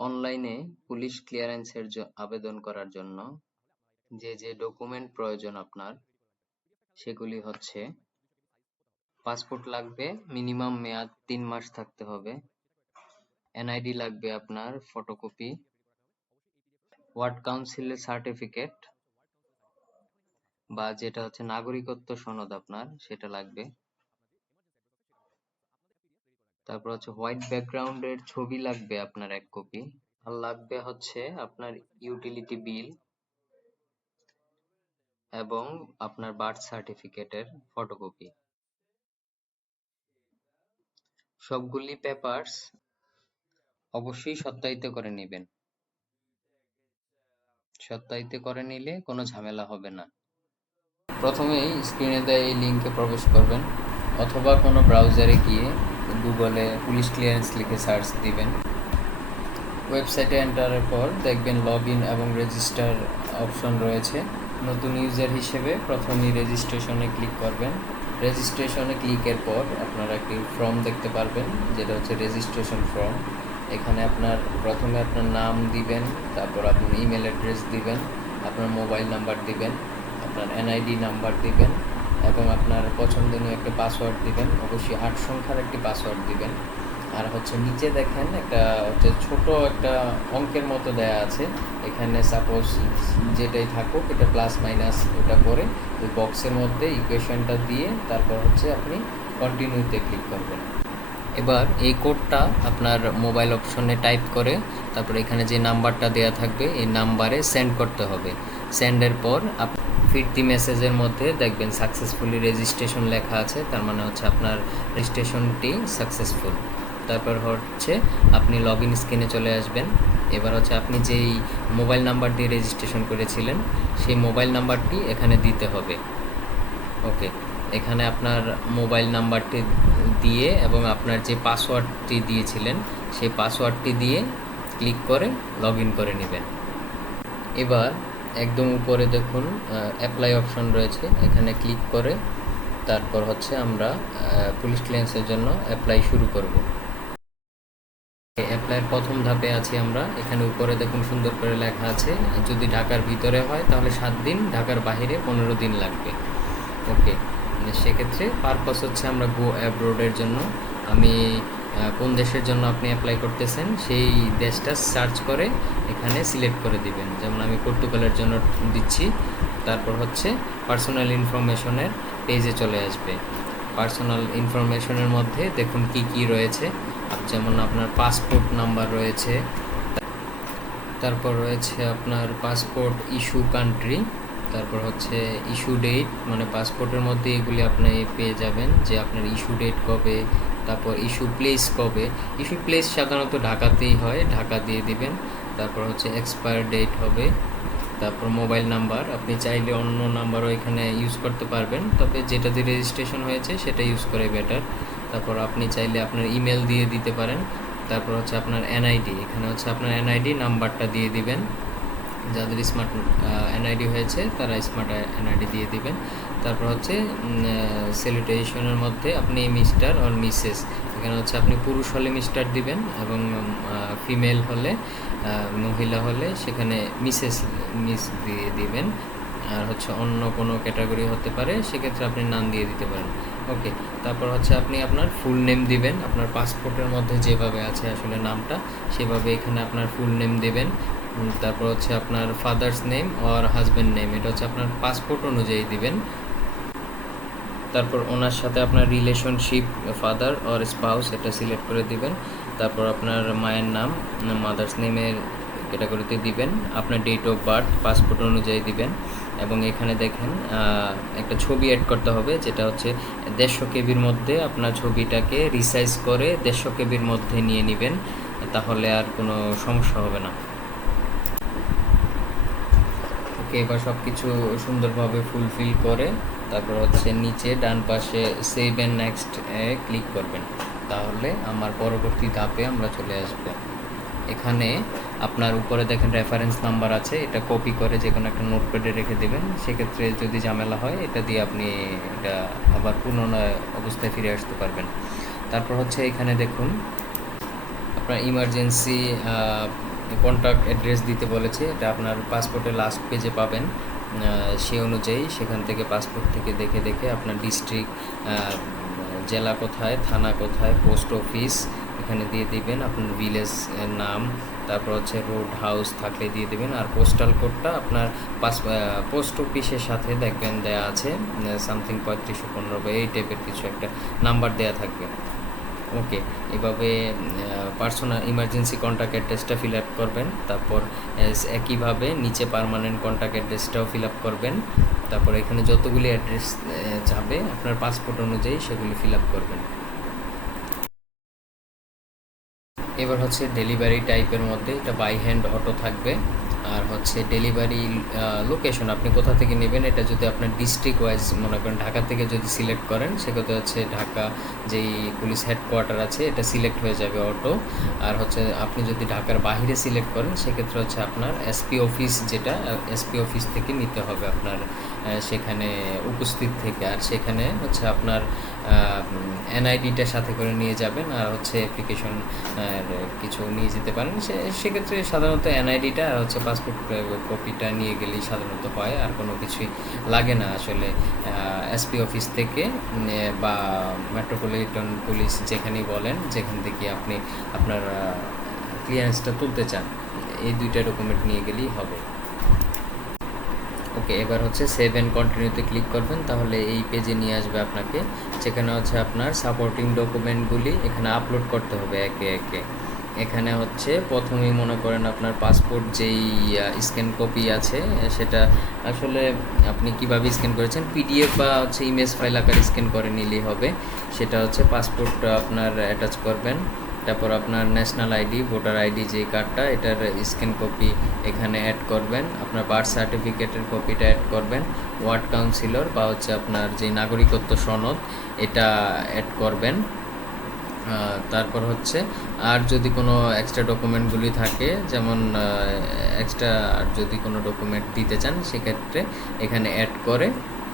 অনলাইনে পুলিশ ক্লিয়ারেন্সের আবেদন করার জন্য যে যে ডকুমেন্ট প্রয়োজন আপনার, সেগুলি হচ্ছে পাসপোর্ট লাগবে, মিনিমাম মেয়াদ তিন মাস থাকতে হবে, এনআইডি লাগবে আপনার, ফটোকপি, ওয়ার্ড কাউন্সিলের সার্টিফিকেট, বা যেটা হচ্ছে নাগরিকত্ব সনদ আপনার, সেটা লাগবে। তারপর হচ্ছে হোয়াইট ব্যাকগ্রাউন্ডের ছবি লাগবে আপনার এক কপি আর লাগবে হচ্ছে আপনার ইউটিলিটি বিল এবং আপনার বার্থ সার্টিফিকেটের ফটোকপি সবগুলি পেপারস অবশ্যই সত্যায়িত করে নেবেন। সত্যায়িত করে নিলে কোনো ঝামেলা হবে না। প্রথমেই স্ক্রিনে দেওয়া এই লিঙ্কে প্রবেশ করবেন। অথবা কোনো ব্রাউজারে গিয়ে গুগলে পুলিশ ক্লিয়ারেন্স লিখে সার্চ দিবেন। ওয়েবসাইটে এন্টারের পর দেখবেন লগ ইন এবং রেজিস্টার অপশন রয়েছে। নতুন ইউজার হিসেবে প্রথমেই রেজিস্ট্রেশনে ক্লিক করবেন। রেজিস্ট্রেশনে ক্লিকের পর আপনারা একটি ফর্ম দেখতে পারবেন, যেটা হচ্ছে রেজিস্ট্রেশন ফর্ম এখানে আপনার প্রথমে আপনার নাম দিবেন, তারপর আপনার ইমেল অ্যাড্রেস দিবেন, আপনার মোবাইল নাম্বার দিবেন, আপনার এনআইডি নাম্বার দিবেন। এবং আপনার পছন্দনীয় একটা পাসওয়ার্ড দিবেন। অবশ্যই আট সংখ্যার একটি পাসওয়ার্ড দিবেন। আর হচ্ছে নিচে দেখেন একটা হচ্ছে ছোট একটা অঙ্কের মতো দেয়া আছে। এখানে সাপোজ যেটাই থাকুক, এটা প্লাস মাইনাস ওটা করে ওই বক্সের মধ্যে ইকুয়েশনটা দিয়ে তারপর হচ্ছে আপনি কন্টিনিউতে ক্লিক করবেন। এবার এই কোডটা আপনার মোবাইল অপশনে টাইপ করে, তারপর এখানে যে নাম্বারটা দেয়া থাকবে, এই নাম্বারে সেন্ড করতে হবে। সেন্ডের পর আপ ফিরতি মেসেজের মধ্যে দেখবেন সাকসেসফুলি রেজিস্ট্রেশন লেখা আছে, তার মানে হচ্ছে আপনার রেজিস্ট্রেশনটি সাকসেসফুল তারপর হচ্ছে আপনি লগ ইন স্ক্রিনে চলে আসবেন। এবার হচ্ছে আপনি যেই মোবাইল নাম্বার দিয়ে রেজিস্ট্রেশন করেছিলেন, সেই মোবাইল নাম্বারটি এখানে দিতে হবে। ওকে, এখানে আপনার মোবাইল নাম্বারটি দিয়ে এবং আপনার যে পাসওয়ার্ডটি দিয়েছিলেন, সেই পাসওয়ার্ডটি দিয়ে ক্লিক করে লগ করে নেবেন। এবার একদম উপরে দেখুন অ্যাপ্লাই অপশন রয়েছে, এখানে ক্লিক করে তারপর হচ্ছে আমরা পুলিশ ক্লিয়ারেন্সের জন্য অ্যাপ্লাই শুরু করব। অ্যাপ্লাইয়ের প্রথম ধাপে আছি আমরা, এখানে উপরে দেখুন সুন্দর করে লেখা আছে, যদি ঢাকার ভিতরে হয় তাহলে সাত দিন, ঢাকার বাইরে পনেরো দিন লাগবে। ওকে সেক্ষেত্রে পারপাস হচ্ছে আমরা গো অ্যাব্রোডের জন্য, আমি কোন দেশের জন্য আপনি অ্যাপ্লাই করতেছেন, সেই দেশটা সার্চ করে এখানে সিলেক্ট করে দিবেন। যেমন আমি পর্তুগালের জন্য দিচ্ছি, তারপর হচ্ছে পার্সোনাল ইনফরমেশনের পেজে চলে আসবে। পার্সোনাল ইনফরমেশনের মধ্যে দেখুন কি কি রয়েছে। যেমন আপনার পাসপোর্ট নাম্বার রয়েছে, তারপর রয়েছে আপনার পাসপোর্ট ইস্যু কান্ট্রি তারপর হচ্ছে ইস্যু ডেট মানে পাসপোর্টের মধ্যে এগুলি আপনি পেয়ে যাবেন যে আপনার ইস্যু ডেট কবে তারপর ইস্যু প্লেস কবে? ইস্যু প্লেস সাধারণত ঢাকাতেই হয়, ঢাকা দিয়ে দিবেন। তারপর হচ্ছে এক্সপায়ার ডেট হবে, তারপর মোবাইল নাম্বার আপনি চাইলে অন্য নাম্বারও এখানে ইউজ করতে পারবেন, তবে যেটা দিয়ে রেজিস্ট্রেশন হয়েছে সেটা ইউজ করে বেটার তারপর আপনি চাইলে আপনার ইমেল দিয়ে দিতে পারেন। তারপর হচ্ছে আপনার এনআইডি এখানে হচ্ছে আপনার এনআইডি নাম্বারটা দিয়ে দিবেন। যাদের স্মার্ট এনআইডি হয়েছে, তারা স্মার্ট এনআইডি দিয়ে দিবেন। তারপর হচ্ছে সেলিটেশনের মধ্যে আপনি মিস্টার অর মিসেস এখানে হচ্ছে আপনি পুরুষ হলে মিস্টার দিবেন এবং ফিমেল হলে মহিলা হলে সেখানে মিসেস মিস দিয়ে দিবেন। আর হচ্ছে অন্য কোনো ক্যাটাগরি হতে পারে, সেক্ষেত্রে আপনি নাম দিয়ে দিতে পারেন। ওকে তারপর হচ্ছে আপনি আপনার ফুল নেম দিবেন। আপনার পাসপোর্টের মধ্যে যেভাবে আছে আসলে নামটা, সেভাবে এখানে আপনার ফুল নেম দিবেন। তারপর হচ্ছে আপনার ফাদার্স নেম আর হাজব্যান্ড নেম এটা হচ্ছে আপনার পাসপোর্ট অনুযায়ী দিবেন। তারপর ওনার সাথে আপনার রিলেশনশিপ ফাদার অর স্পাউস এটা সিলেক্ট করে দিবেন। তারপর আপনার মায়ের নাম মাদার্স নেমের ক্যাটাগরিতে দিবেন। আপনার ডেট অফ বার্থ পাসপোর্ট অনুযায়ী দিবেন। এবং এখানে দেখেন একটা ছবি অ্যাড করতে হবে, যেটা হচ্ছে দেড়শো কেবির মধ্যে আপনার ছবিটাকে রিসাইজ করে দেড়শো কেবির মধ্যে নিয়ে নেবেন। তাহলে আর কোনো সমস্যা হবে না। ওকে এবার সব কিছু সুন্দরভাবে ফুলফিল করে, তারপর হচ্ছে নিচে ডান পাশে সেভ অ্যান্ড নেক্সট এ ক্লিক করবেন। তাহলে আমার পরবর্তী ধাপে আমরা চলে আসব। এখানে আপনার উপরে দেখেন রেফারেন্স নাম্বার আছে, এটা কপি করে যে কোনো একটা নোটপ্যাডে রেখে দেবেন। সেক্ষেত্রে যদি ঝামেলা হয়, এটা দিয়ে আপনি এটা আবার পুনরায় অবস্থায় ফিরে আসতে পারবেন। তারপর হচ্ছে এখানে দেখুন, আপনার ইমার্জেন্সি কন্ট্যাক্ট অ্যাড্রেস দিতে বলেছে, এটা আপনার পাসপোর্টের লাস্ট পেজে পাবেন। সে অনুযায়ী সেখান থেকে পাসপোর্ট থেকে দেখে দেখে আপনার ডিস্ট্রিক্ট জেলা কোথায়, থানা কোথায় পোস্ট অফিস এখানে দিয়ে দিবেন। আপনার ভিলেজ নাম, তারপর হচ্ছে রোড হাউস থাকলে দিয়ে দেবেন। আর পোস্টাল কোডটা আপনার পাস পোস্ট অফিসের সাথে দেখবেন দেয়া আছে। সামথিং পঁয়ত্রিশশো পনেরো বা এই টাইপের কিছু একটা নাম্বার দেয়া থাকবে। ওকে, এভাবে পার্সোনাল ইমার্জেন্সি কন্ট্যাক্ট অ্যাড্রেসটা ফিল আপ করবেন, তারপর একইভাবে নিচে পার্মানেন্ট কন্ট্যাক্ট অ্যাড্রেসটাও ফিল আপ করবেন, তারপর এখানে যতগুলি অ্যাড্রেস যাবে, আপনার পাসপোর্ট অনুযায়ী সেগুলি ফিল আপ করবেন। এবার হচ্ছে ডেলিভারি টাইপের মধ্যে, এটা বাই হ্যান্ড অটো থাকবে। আর হচ্ছে ডেলিভারি লোকেশন আপনি কোথা থেকে নেবেন এটা যদি আপনার ডিস্ট্রিক্ট ওয়াইজ মনে করেন ঢাকা থেকে যদি সিলেক্ট করেন, সেক্ষেত্রে হচ্ছে ঢাকা যেই পুলিশ হেডকোয়ার্টার আছে, এটা সিলেক্ট হয়ে যাবে অটো আর হচ্ছে আপনি যদি ঢাকার বাইরে সিলেক্ট করেন, সেক্ষেত্রে হচ্ছে আপনার এসপি অফিস যেটা এসপি অফিস থেকে নিতে হবে আপনার সেখানে উপস্থিত থেকে। আর সেখানে হচ্ছে আপনার এনআইডিটা সাথে করে নিয়ে যাবেন আর হচ্ছে অ্যাপ্লিকেশন কিছু নিয়ে যেতে পারেন। সে, সেক্ষেত্রে সাধারণত এনআইডিটা আর হচ্ছে পাসপোর্ট কপিটা নিয়ে গেলেই সাধারণত হয়, আর কোনো কিছুই লাগে না আসলে। এসপি অফিস থেকে বা মেট্রোপলিটন পুলিশ যেখানেই বলেন, যেখান থেকে আপনি আপনার ক্লিয়ারেন্সটা তুলতে চান, এই দুইটা ডকুমেন্ট নিয়ে গেলেই হবে। ওকে, এবার হচ্ছে সেভ অ্যান্ড কন্টিনিউতে ক্লিক করবেন, তাহলে এই পেজে নিয়ে আসবে আপনাকে, যেখানে হচ্ছে আপনার সাপোর্টিং ডকুমেন্টগুলি এখানে আপলোড করতে হবে একে একে। এখানে হচ্ছে প্রথমেই মনে করেন আপনার পাসপোর্ট যেই স্ক্যান কপি আছে, সেটা আসলে আপনি কীভাবে স্ক্যান করেছেন পিডিএফ বা হচ্ছে ইমেজ ফাইল আকার স্ক্যান করে নিলেই হবে। সেটা হচ্ছে পাসপোর্ট আপনার অ্যাটাচ করবেন। তারপর আপনার ন্যাশনাল আইডি ভোটার আইডি যে কার্ডটা এটার স্ক্যান কপি এখানে অ্যাড করবেন। আপনার বার্থ সার্টিফিকেটের কপিটা অ্যাড করবেন। ওয়ার্ড কাউন্সিলর বা হচ্ছে আপনার যে নাগরিকত্ব সনদ, এটা অ্যাড করবেন। তারপর হচ্ছে আর যদি কোনো এক্সট্রা ডকুমেন্টগুলি থাকে, যেমন এক্সট্রা আর যদি কোনো ডকুমেন্ট দিতে চান, সেক্ষেত্রে এখানে অ্যাড করে।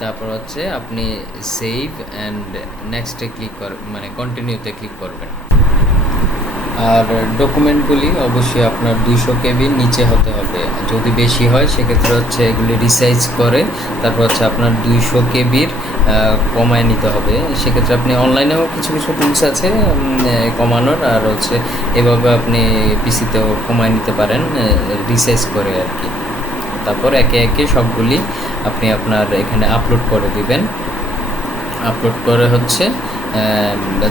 তারপর হচ্ছে আপনি সেভ অ্যান্ড নেক্সটে ক্লিক কর মানে কন্টিনিউতে ক্লিক করবেন। আর ডকুমেন্টগুলি অবশ্যই আপনার দুইশো কেবির নিচে হতে হবে। যদি বেশি হয়, সেক্ষেত্রে হচ্ছে এগুলি রিসাইজ করে তারপর হচ্ছে আপনার দুইশো কেবির কমায় নিতে হবে। সেক্ষেত্রে আপনি অনলাইনেও কিছু কিছু টুলস আছে কমানোর। আর হচ্ছে এভাবে আপনি পিসিতেও কমায় নিতে পারেন রিসাইজ করে আর কি। তারপর একে একে সবগুলি আপনি আপনার এখানে আপলোড করে দিবেন। আপলোড করে হচ্ছে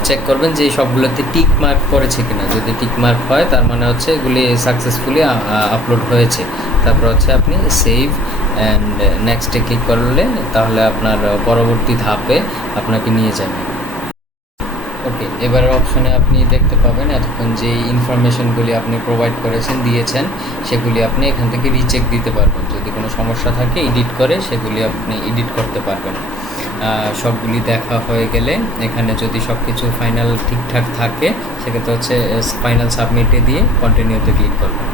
চেক করবেন যে সবগুলোতে টিক মার্ক করেছে কিনা। যদি টিক মার্ক হয়, তার মানে হচ্ছে এগুলি সাকসেসফুলি আপলোড হয়েছে। তারপর হচ্ছে আপনি সেভ অ্যান্ড নেক্সটে ক্লিক করলে তাহলে আপনার পরবর্তী ধাপে আপনাকে নিয়ে যাবে। ওকে এবারের অপশনে আপনি দেখতে পাবেন এতক্ষণ যে ইনফরমেশনগুলি আপনি প্রোভাইড করেছেন, দিয়েছেন, সেগুলি আপনি এখান থেকে রিচেক দিতে পারবেন। যদি কোনো সমস্যা থাকে এডিট করে সেগুলি আপনি এডিট করতে পারবেন। সবগুলি দেখা হয়ে গেলে এখানে যদি সব কিছু ফাইনাল ঠিকঠাক থাকে, সেক্ষেত্রে হচ্ছে ফাইনাল সাবমিটে দিয়ে কন্টিনিউতে ক্লিক করবেন।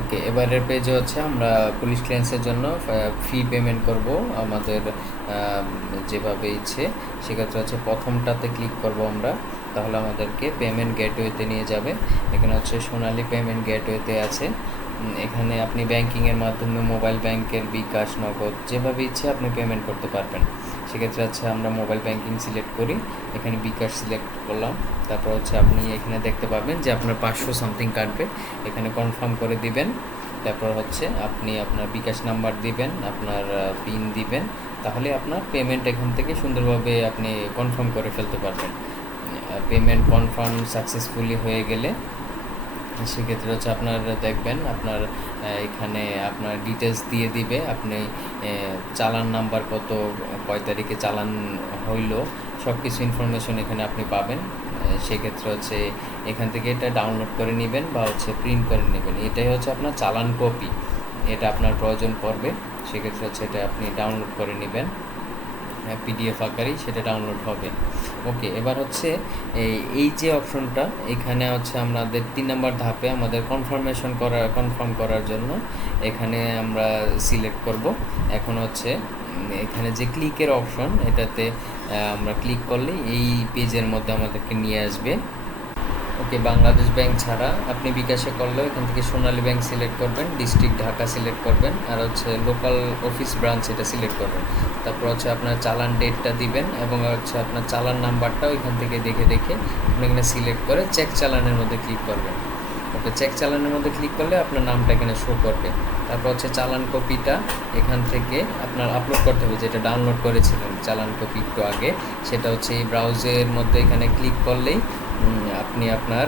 ওকে এবারের পেজে হচ্ছে আমরা পুলিশ ক্লিয়ারেন্সের জন্য ফি পেমেন্ট করব আমাদের যেভাবে ইচ্ছে। সেক্ষেত্রে হচ্ছে প্রথমটাতে ক্লিক করব আমরা, তাহলে আমাদেরকে পেমেন্ট গেটওয়েতে নিয়ে যাবে। এখানে হচ্ছে সোনালী পেমেন্ট গেটওয়েতে আছে। এখানে আপনি ব্যাংকিংয়ের মাধ্যমে মোবাইল ব্যাংকের বিকাশ, নগদ, যেভাবে ইচ্ছে আপনি পেমেন্ট করতে পারবেন। সেক্ষেত্রে হচ্ছে আমরা মোবাইল ব্যাংকিং সিলেক্ট করি। এখানে বিকাশ সিলেক্ট করলাম। তারপর হচ্ছে আপনি এখানে দেখতে পাবেন যে আপনার পাঁচশো সামথিং কাটবে এখানে কনফার্ম করে দিবেন। তারপর হচ্ছে আপনি আপনার বিকাশ নাম্বার দিবেন, আপনার পিন দিবেন। তাহলে আপনার পেমেন্ট এখান থেকে সুন্দরভাবে আপনি কনফার্ম করে ফেলতে পারবেন। পেমেন্ট কনফার্ম সাকসেসফুলি হয়ে গেলে সেক্ষেত্রে হচ্ছে আপনার দেখবেন, আপনার এখানে আপনার ডিটেলস দিয়ে দিবে। আপনি চালান নাম্বার কত, কয় তারিখে চালান হইল সব কিছু ইনফরমেশন এখানে আপনি পাবেন। সেক্ষেত্রে হচ্ছে এখান থেকে এটা ডাউনলোড করে নেবেন বা হচ্ছে প্রিন্ট করে নেবেন। এটাই হচ্ছে আপনার চালান কপি এটা আপনার প্রয়োজন পড়বে। সেক্ষেত্রে হচ্ছে এটা আপনি ডাউনলোড করে নেবেন। পিডিএফ আকারেই সেটা ডাউনলোড হবে। ওকে এবার হচ্ছে এই যে অপশনটা এখানে হচ্ছে আমাদের তিন নম্বর ধাপে আমাদের কনফার্মেশন করা কনফার্ম করার জন্য এখানে আমরা সিলেক্ট করব। এখন হচ্ছে এখানে যে ক্লিকের অপশন এটাতে আমরা ক্লিক করলে এই পেজের মধ্যে আমাদেরকে নিয়ে আসবে। ওকে বাংলাদেশ ব্যাংক ছাড়া আপনি বিকাশে করলেও এখান থেকে সোনালী ব্যাংক সিলেক্ট করবেন ডিস্ট্রিক্ট ঢাকা সিলেক্ট করবেন, আর হচ্ছে লোকাল অফিস ব্রাঞ্চ এটা সিলেক্ট করবেন। তারপর হচ্ছে আপনার চালান ডেটটা দিবেন এবং হচ্ছে আপনার চালান নাম্বারটাও এখান থেকে দেখে দেখে আপনি এখানে সিলেক্ট করে চেক চালানের মধ্যে ক্লিক করবেন। ওকে চেক চালানের মধ্যে ক্লিক করলে আপনার নামটা এখানে শো করবে। তারপর হচ্ছে চালান কপিটা এখান থেকে আপনার আপলোড করতে হবে, যেটা ডাউনলোড করেছিলেন চালান কপি একটু আগে। সেটা হচ্ছে এই ব্রাউজের মধ্যে এখানে ক্লিক করলেই আপনি আপনার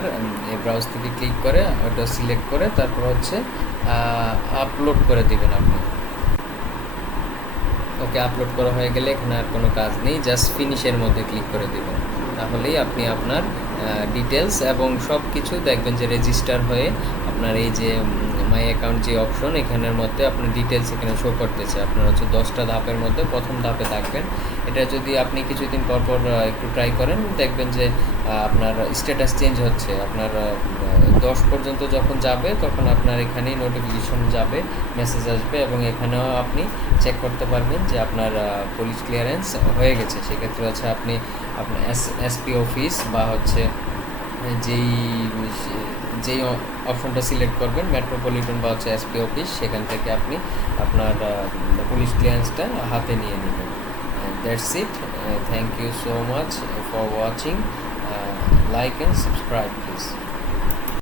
ব্রাউজ থেকে ক্লিক করে ওটা সিলেক্ট করে তারপর হচ্ছে আপলোড করে দেবেন আপনি। ওকে আপলোড করা হয়ে গেলে এখানে আর কোনো কাজ নেই জাস্ট ফিনিশের মধ্যে ক্লিক করে দেবেন। তাহলেই আপনি আপনার ডিটেলস এবং সব কিছু দেখবেন যে রেজিস্টার হয়ে আপনার এই যে মাই অ্যাকাউন্ট যে অপশন এখানের মধ্যে আপনার ডিটেলস এখানে শো করতেছে। আপনার হচ্ছে দশটা ধাপের মধ্যে প্রথম ধাপে থাকবেন। এটা যদি আপনি কিছুদিন পর পর একটু ট্রাই করেন, দেখবেন যে আপনার স্ট্যাটাস চেঞ্জ হচ্ছে। আপনার দশ পর্যন্ত যখন যাবে, তখন আপনার এখানেই নোটিফিকেশন যাবে মেসেজ আসবে এবং এখানেও আপনি চেক করতে পারবেন যে আপনার পুলিশ ক্লিয়ারেন্স হয়ে গেছে। সেক্ষেত্রে হচ্ছে আপনি, আপনার এস এসপি অফিস বা হচ্ছে যেই যেই অপশনটা সিলেক্ট করবেন মেট্রোপলিটন বা হচ্ছে এসপি অফিস সেখান থেকে আপনি আপনার পুলিশ ক্লিয়ারেন্সটা হাতে নিয়ে নেবেন। That's it thank you so much for watching like and subscribe please